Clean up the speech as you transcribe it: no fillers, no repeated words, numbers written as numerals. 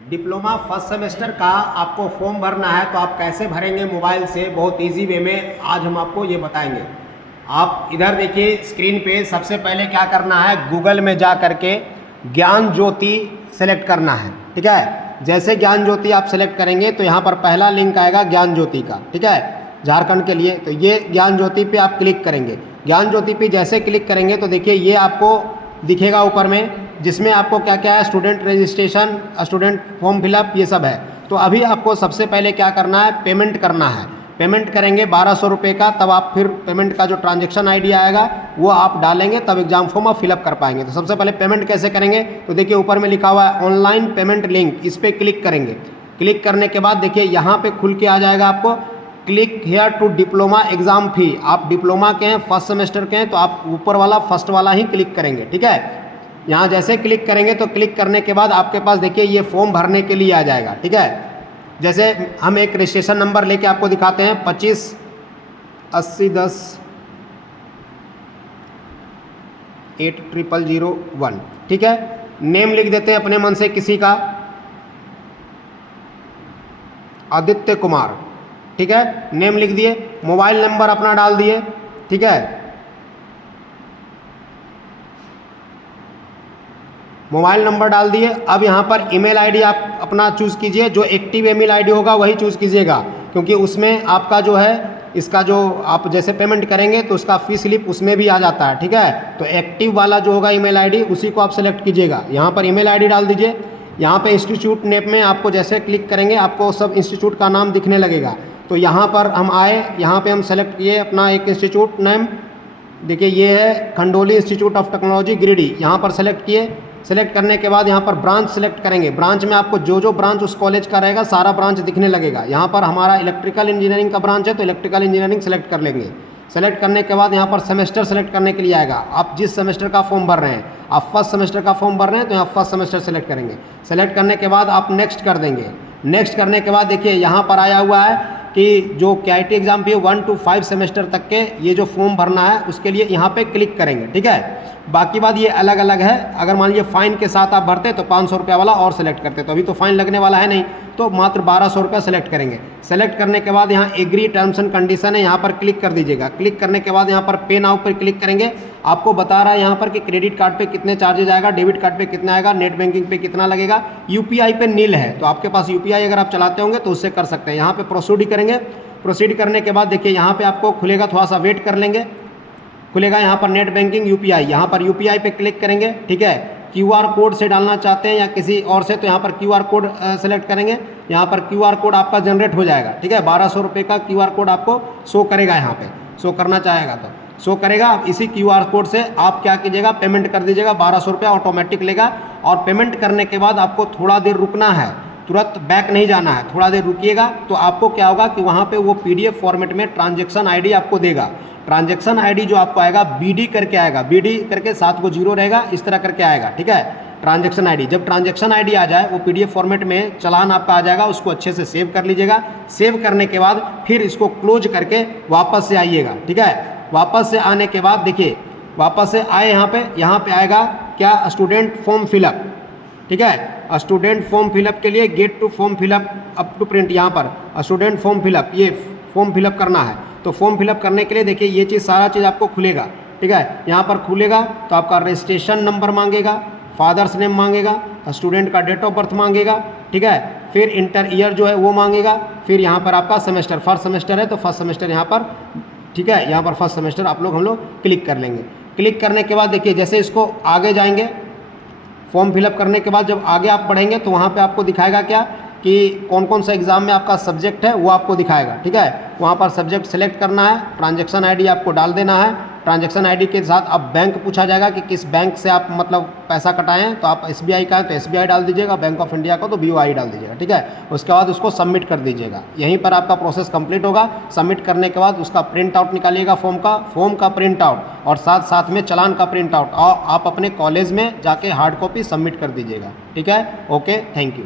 Diploma first semester का आपको form भरना है तो आप कैसे भरेंगे मोबाइल से, बहुत इजी वे में आज हम आपको ये बताएंगे। आप इधर देखिए स्क्रीन पे, सबसे पहले क्या करना है, गूगल में जा करके ज्ञान ज्योति सेलेक्ट करना है। ठीक है, जैसे ज्ञान ज्योति आप सेलेक्ट करेंगे तो यहाँ पर पहला लिंक आएगा ज्ञान ज्योति का। ठीक है, झारखंड के लिए, तो ये ज्ञान ज्योति पे आप क्लिक करेंगे। ज्ञान ज्योति पे जैसे क्लिक करेंगे तो देखिए ये आपको दिखेगा ऊपर में, जिसमें आपको क्या क्या है, student registration, student form fill up, ये सब है। तो अभी आपको सबसे पहले क्या करना है, पेमेंट करना है। पेमेंट करेंगे 1200 रुपये का, तब आप फिर पेमेंट का जो ट्रांजैक्शन आईडी आएगा वो आप डालेंगे, तब एग्जाम फॉर्म आप फिलअप कर पाएंगे। तो सबसे पहले पेमेंट कैसे करेंगे, तो देखिए ऊपर में लिखा हुआ है ऑनलाइन पेमेंट लिंक, इस पर क्लिक करेंगे। क्लिक करने के बाद देखिए यहाँ पे खुल के आ जाएगा आपको click here to diploma exam fee. आप डिप्लोमा के हैं, फर्स्ट सेमेस्टर के हैं, तो आप ऊपर वाला फर्स्ट वाला ही क्लिक करेंगे। ठीक है, यहाँ जैसे क्लिक करेंगे तो क्लिक करने के बाद आपके पास देखिए ये फॉर्म भरने के लिए आ जाएगा। ठीक है, जैसे हम एक रजिस्ट्रेशन नंबर लेके आपको दिखाते हैं, 258010-8001। ठीक है, नेम लिख देते हैं अपने मन से किसी का, आदित्य कुमार। ठीक है, नेम लिख दिए, मोबाइल नंबर अपना डाल दिए। ठीक है, मोबाइल नंबर डाल दिए। अब यहाँ पर ईमेल आईडी आप अपना चूज़ कीजिए, जो एक्टिव ईमेल आईडी होगा वही चूज़ कीजिएगा, क्योंकि उसमें आपका जो है, इसका जो आप जैसे पेमेंट करेंगे तो उसका फी स्लिप उसमें भी आ जाता है। ठीक है, तो एक्टिव वाला जो होगा ईमेल आईडी उसी को आप सेलेक्ट कीजिएगा। यहाँ पर ईमेल आईडी डाल दीजिए। यहाँ पे इंस्टीट्यूट नेम में आपको जैसे क्लिक करेंगे आपको सब इंस्टीट्यूट का नाम दिखने लगेगा। तो यहाँ पर हम आए, यहाँ पे हम सेलेक्ट किए अपना एक इंस्टीट्यूट नेम, देखिए ये है Khandoli institute of technology Giridih. यहाँ पर सेलेक्ट किए। सेलेक्ट करने के बाद यहाँ पर ब्रांच सेलेक्ट करेंगे। ब्रांच में आपको जो जो ब्रांच उस कॉलेज का रहेगा सारा ब्रांच दिखने लगेगा। यहाँ पर हमारा इलेक्ट्रिकल इंजीनियरिंग का ब्रांच है तो इलेक्ट्रिकल इंजीनियरिंग सेलेक्ट कर लेंगे। सेलेक्ट करने के बाद यहाँ पर सेमेस्टर सेलेक्ट करने के लिए आएगा, आप जिस सेमेस्टर का फॉर्म भर रहे हैं। आप फर्स्ट सेमेस्टर का फॉर्म भर रहे हैं तो यहाँ फर्स्ट सेमेस्टर सेलेक्ट करेंगे। सेलेक्ट करने के बाद आप नेक्स्ट कर देंगे। नेक्स्ट करने के बाद देखिए यहाँ पर आया हुआ है कि जो KIT एग्जाम भी 1 to 5 सेमेस्टर तक के ये जो फॉर्म भरना है उसके लिए यहाँ पे क्लिक करेंगे। ठीक है, बाकी बात ये अलग अलग है। अगर मान लीजिए फाइन के साथ आप भरते तो 500 रुपया वाला और सेलेक्ट करते, तो अभी तो फाइन लगने वाला है नहीं, तो मात्र 1200 रुपया सेलेक्ट करेंगे। सेलेक्ट करने के बाद यहाँ एग्री टर्म्स एंड कंडीशन है, यहाँ पर क्लिक कर दीजिएगा। क्लिक करने के बाद यहाँ पर पे नाउ पर क्लिक करेंगे। आपको बता रहा है यहाँ पर कि क्रेडिट कार्ड पे कितने चार्जेज आएगा, डेबिट कार्ड पे कितना आएगा, नेट बैंकिंग पे कितना लगेगा, UPI पे नील है, तो आपके पास UPI अगर आप चलाते होंगे तो उससे कर सकते हैं। यहाँ पे प्रोसीड करेंगे। प्रोसीड करने के बाद देखिए यहाँ पे आपको खुलेगा, थोड़ा सा वेट कर लेंगे, खुलेगा यहाँ पर नेट बैंकिंग UPI। यहाँ पर UPI पे क्लिक करेंगे। ठीक है, QR कोड से डालना चाहते हैं या किसी और से, तो यहाँ पर QR कोड सेलेक्ट करेंगे। यहाँ पर QR कोड आपका जनरेट हो जाएगा। ठीक है, 1200 रुपये का QR कोड आपको शो करेगा, यहाँ पे शो करना चाहेगा तो शो करेगा। अब इसी QR कोड से आप क्या कीजिएगा, पेमेंट कर दीजिएगा। 1200 रुपया ऑटोमेटिक लेगा। और पेमेंट करने के बाद आपको थोड़ा देर रुकना है, तुरंत बैक नहीं जाना है, थोड़ा देर रुकिएगा। तो आपको क्या होगा कि वहाँ पे वो PDF फॉर्मेट में ट्रांजैक्शन आईडी आपको देगा। ट्रांजैक्शन आईडी जो आपको आएगा BD करके आएगा, BD करके 7 को 0 रहेगा, इस तरह करके आएगा। ठीक है, ट्रांजैक्शन आईडी। जब ट्रांजैक्शन आईडी आ जाए वो PDF फॉर्मेट में चालान आपका आ जाएगा, उसको अच्छे से सेव कर लीजिएगा। सेव करने के बाद फिर इसको क्लोज करके वापस से आइएगा। ठीक है, वापस से आने के बाद देखिए, वापस से आए यहाँ पे आएगा क्या, स्टूडेंट फॉर्म फिलअप। ठीक है, स्टूडेंट फॉर्म फिलअप के लिए get to form fill up up to print, यहाँ पर स्टूडेंट फॉर्म फिलअप, ये फॉर्म फिलअप करना है। तो फॉर्म फिलअप करने के लिए देखिए ये चीज़, सारा चीज़ आपको खुलेगा। ठीक है, यहाँ पर खुलेगा तो आपका रजिस्ट्रेशन नंबर मांगेगा, फादर्स नेम मांगेगा, स्टूडेंट का डेट ऑफ बर्थ मांगेगा। ठीक है, फिर इंटर ईयर जो है वो मांगेगा। फिर यहाँ पर आपका सेमेस्टर, फर्स्ट सेमेस्टर है तो फर्स्ट सेमेस्टर यहाँ पर। ठीक है, यहाँ पर फर्स्ट सेमेस्टर हम लोग क्लिक कर लेंगे। क्लिक करने के बाद देखिए जैसे इसको आगे जाएंगे, फॉर्म फिलअप करने के बाद जब आगे आप बढ़ेंगे तो वहाँ पे आपको दिखाएगा क्या कि कौन कौन सा एग्ज़ाम में आपका सब्जेक्ट है वो आपको दिखाएगा। ठीक है, वहाँ पर सब्जेक्ट सेलेक्ट करना है, ट्रांजैक्शन आईडी आपको डाल देना है। ट्रांजैक्शन आईडी के साथ अब बैंक पूछा जाएगा कि किस बैंक से आप मतलब पैसा कटाएं हैं, तो आप SBI का है तो SBI डाल दीजिएगा, बैंक ऑफ इंडिया का तो BOI डाल दीजिएगा। ठीक है, उसके बाद उसको सबमिट कर दीजिएगा। यहीं पर आपका प्रोसेस कंप्लीट होगा। सबमिट करने के बाद उसका प्रिंट आउट निकालिएगा, फॉर्म का प्रिंट आउट, और साथ साथ में चालान का प्रिंट आउट, और आप अपने कॉलेज में जाके हार्ड कॉपी सबमिट कर दीजिएगा। ठीक है, ओके, थैंक यू।